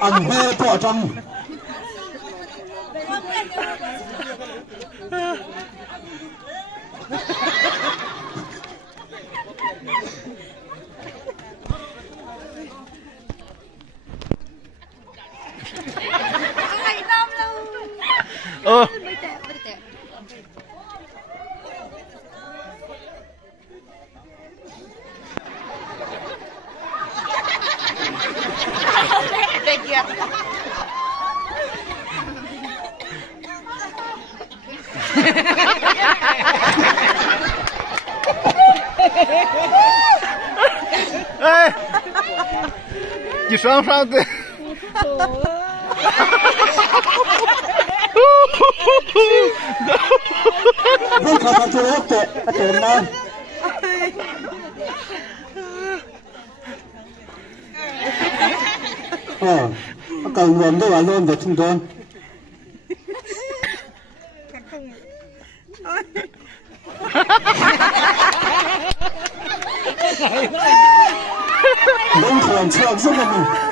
ăn bê bỏ trong chỉ sang sang thế không có thằng chú tệ tệ nào cần nguồn đâu là luôn được trung tôn không thường chưa giúp mình